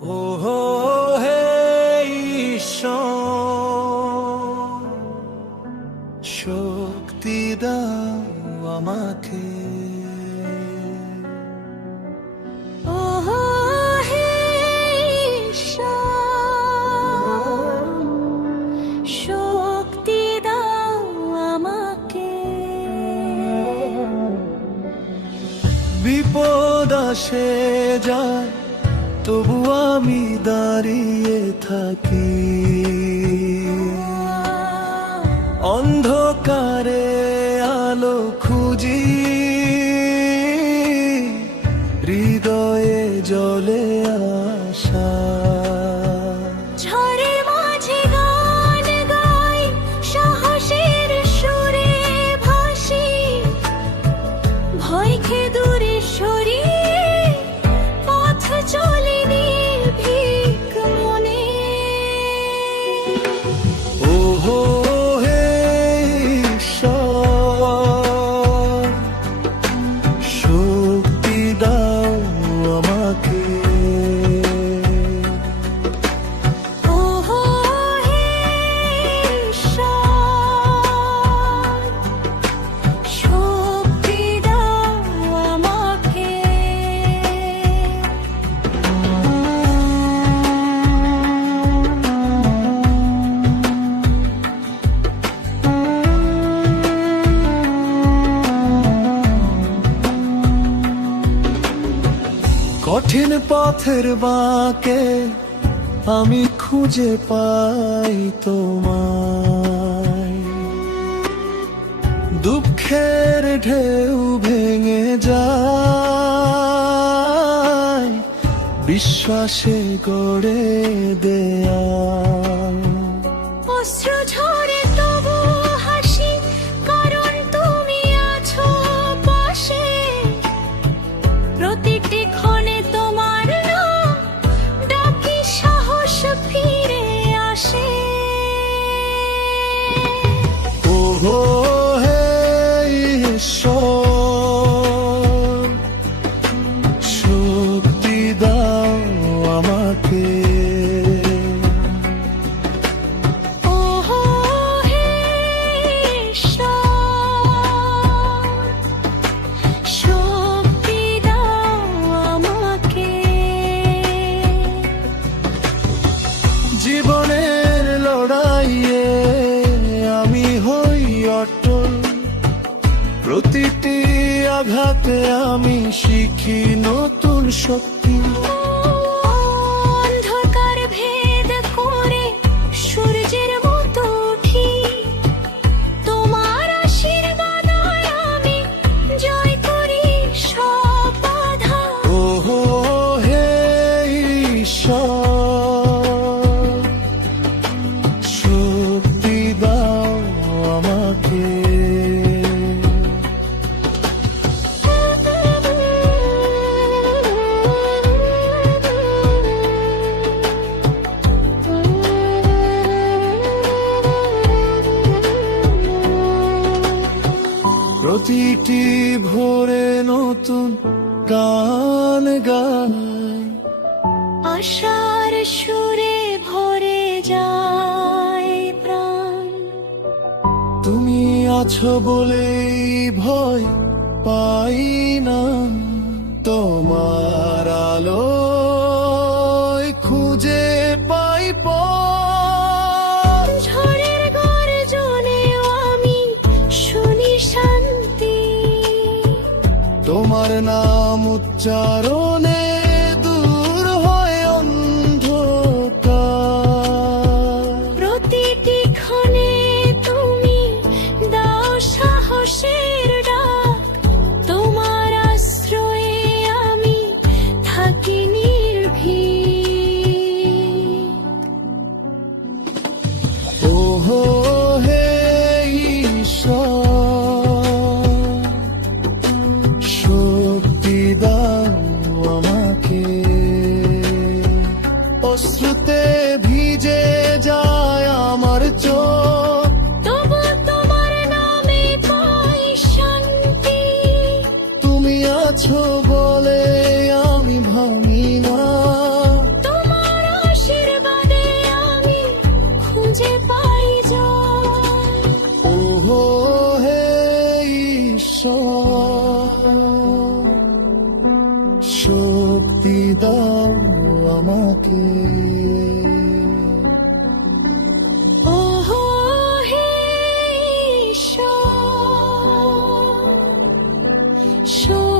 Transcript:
ও হে ঈশ্বর, শক্তি দাও আমাকে। ও হে ঈশ্বর, শক্তি দাও আমাকে। বিপদ আসে যায়, তবু আমি দাঁড়িয়ে থাকি। অন্ধকারে আলো খুঁজি, হৃদয়ে জ্বলে আশা। ঝড়ের মাঝে গান গাই, সাহসের সুরে ভাসি, ভয়কে দূরে সরিয়ে পথ চলে নির্ভীক মনে। ও হে ঈশ্বর, শক্তি দাও আমাকে। ও হে ঈশ্বর, শক্তি দাও আমাকে। কঠিন পথের বাঁকে আমি খুঁজে পাই তোমায়। দুঃখের ঢেউ ভেঙে যায়, বিশ্বাসে গড়ে দেয়া। অশ্রু ঝরে তবু হাসি, কারণ তুমি আছো পাশে। প্রতিটি ক্ষণে তোমার নাম ডাকি, সাহস ফিরে আসে। ও হে ঈশ্বর, শক্তি দাও আমাকে। ও হে ঈশ্বর, শক্তি দাও আমাকে। জীবনের লড়াইয়ে আমি হই অটল, প্রতিটি আঘাতে আমি শিখি নতুন শক্তি। অন্ধকার ভেদ করে সূর্যের মতো উঠি, তোমার আশীর্বাদে আমি জয় করি সব বাধা। ও হে ঈশ্বর, শক্তি দাও আমাকে। প্রতিটি ভোরে নতুন গান গাই, আশার সুরে ভরে যায় প্রাণ। তুমি আছো বলেই ভয় পাই না, তোমার আলো খুঁজে পাই পথ। ঝড়ের গর্জনেও আমি শুনি শান্তি, তোমার নাম উচ্চারণে দূর হয় অন্ধকার। প্রতিটি ক্ষণে তুমি দাও সাহসের ডাক, তোমার আশ্রয়ে আমি থাকি নির্ভীক। ও হে ঈশ্বর, শক্তি দাও আমাকে। অশ্রুতে ভিজে যায় আমার চোখ, তবু তোমার নামে পাই শান্তি। তুমি আছো বলে আমি ভাঙি না। তোমার আমাকে। ওহো হে ঈশ্বর,